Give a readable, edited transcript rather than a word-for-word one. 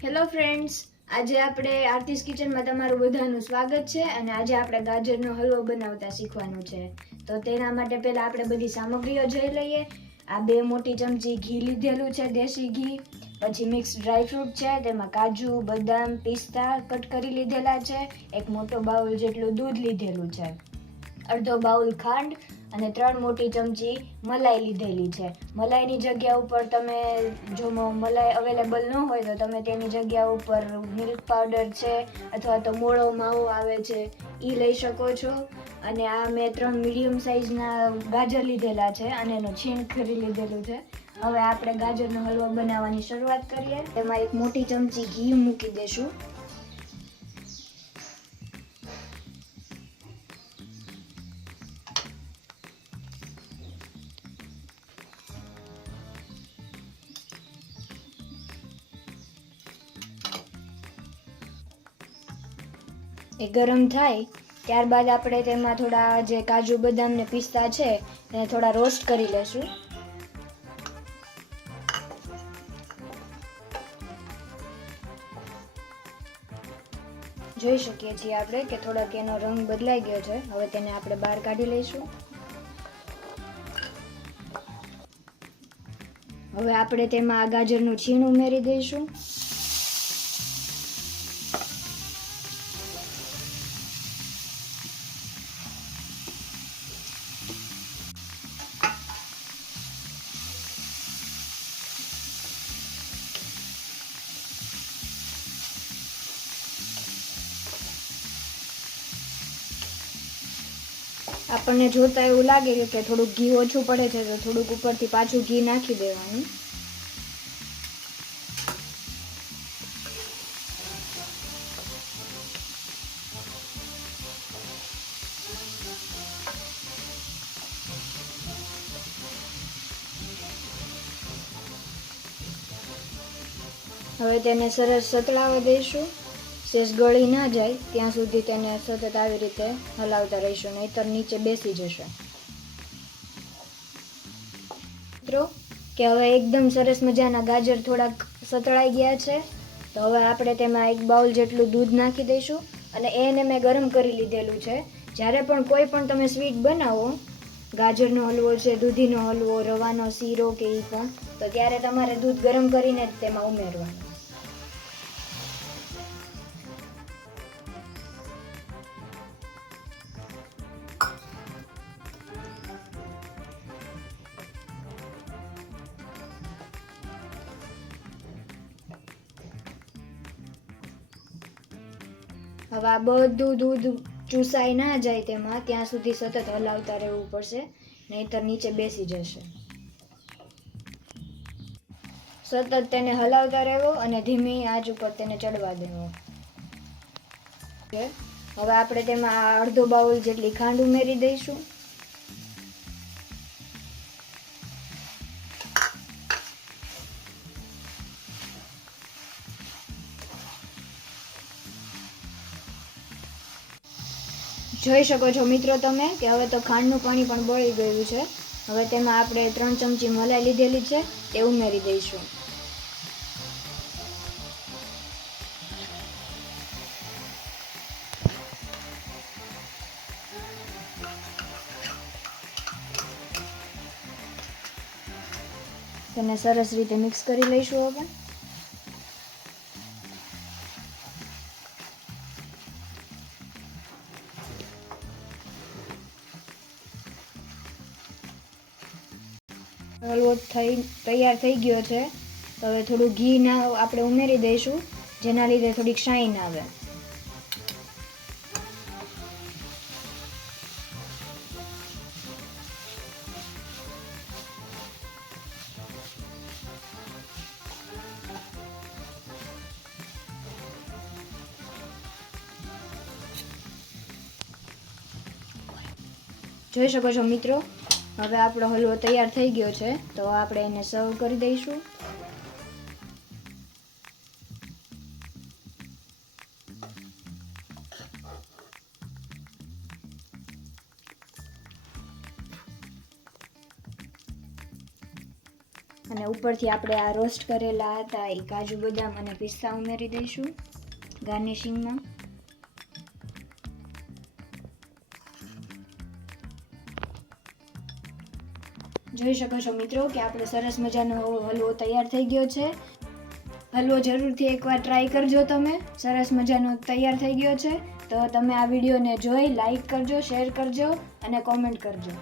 Hello friends, આજે આપણે આરતીસ કિચનમાં તમારું બધાનું સ્વાગત છે અને આજે આપણે ગાજરનો હલવો બનાવતા શીખવાનું છે. તો તેના માટે પહેલા આપણે બધી સામગ્રીઓ જોઈ લઈએ. આ 2 મોટી ચમચી ઘી લીધેલું છે, દેશી ઘી. પછી મિક્સ ડ્રાય ફ્રૂટ છે, તેમાં કાજુ, બદામ, પિસ્તા કટ કરી લીધેલા છે. એક મોટો બાઉલ જેટલું દૂધ લીધેલું છે. અડધો બાઉલ ખાંડ અને 3 મોટી ચમચી મલાઈ લીધેલી છે. મલાઈની જગ્યા ઉપર તમે જો મલાઈ અવેલેબલ ન હોય તો તમે તેની જગ્યા ઉપર મિલ્ક પાવડર છે અથવા તો મોળો માવો આવે છે એ લઈ શકો છો. અને આ મેં 3 મીડિયમ સાઇઝના ગાજર લીધેલા છે અને એનું છીણ કરી લીધેલું છે. હવે આપણે ગાજરનો હલવો બનાવવાની શરૂઆત કરીએ. તેમાં એક મોટી ચમચી ઘી મૂકી દેશું. એ ગરમ થાય ત્યારબાદ આપણે તેમાં થોડા જે કાજુ બદામ ને પિસ્તા છે એને થોડા રોસ્ટ કરી લેશું. જોઈ શકીએ છીએ આપણે કે થોડાક એનો રંગ બદલાઈ ગયો છે. હવે તેને આપણે બહાર કાઢી લઈશું. હવે આપણે તેમાં આ ગાજરનું છીણ ઉમેરી દઈશું. આપણને જોતા એવું લાગે કે થોડુંક ઘી ઓછું પડે છે તો થોડુંક ઉપરથી પાછું ઘી નાખી દેવાનું. હવે તેને સરસ સતળાવા દઈશું. સેજ ગળી ના જાય ત્યાં સુધી તેને સતત આવી રીતે હલાવતા રહીશું, નહીંતર નીચે બેસી જશે. મિત્રો કે હવે એકદમ સરસ મજાના ગાજર થોડાક સતળાઈ ગયા છે. તો હવે આપણે તેમાં 1 બાઉલ જેટલું દૂધ નાખી દઈશું અને એને મેં ગરમ કરી લીધેલું છે. જ્યારે પણ કોઈ પણ તમે સ્વીટ બનાવો, ગાજરનો હલવો છે, દૂધીનો હલવો, રવાનો શીરો કે એ પણ, તો ત્યારે તમારે દૂધ ગરમ કરીને જ તેમાં ઉમેરવાનું. હવે આ બધું દૂધ ચૂસાઈ ના જાય તેમાં ત્યાં સુધી સતત હલાવતા રહેવું પડશે, નહીંતર નીચે બેસી જશે. સતત તેને હલાવતા રહેવો અને ધીમી આંચ ઉપર તેને ચડવા દેવો. હવે આપણે તેમાં અડધો બાઉલ જેટલી ખાંડ ઉમેરી દઈશું. જોઈ શકો છો મિત્રો તમે કે હવે તો ખાંડનું પાણી પણ બળી ગયું છે. હવે તેમાં આપણે 3 ચમચી મલાઈ લીધેલી છે તે ઉમેરી દઈશું. તેને સરસ રીતે મિક્સ કરી લઈશું. હવે હલવો તૈયાર થઈ ગયો છે. તો હવે થોડું ઘી આપણે ઉમેરી દઈશું, જેના લીધે થોડીક શાઈન આવે. જોઈ શકો છો મિત્રો, હવે આપણો હલવો તૈયાર થઈ ગયો છે. તો આપણે એને સર્વ કરી દઈશું. અને ઉપરથી આપણે આ રોસ્ટ કરેલા હતા એ કાજુ બદામ અને પિસ્તા ઉમેરી દઈશું ગાર્નિશિંગમાં. જોઈ શકો છો મિત્રો કે આપણો સરસ મજાનો હલવો તૈયાર થઈ ગયો છે. હલવો જરૂરથી એકવાર ટ્રાય કરજો તમે. સરસ મજાનો તૈયાર થઈ ગયો છે. તો તમે આ વિડીયોને જોઈ લાઈક કરજો, શેર કરજો અને કોમેન્ટ કરજો.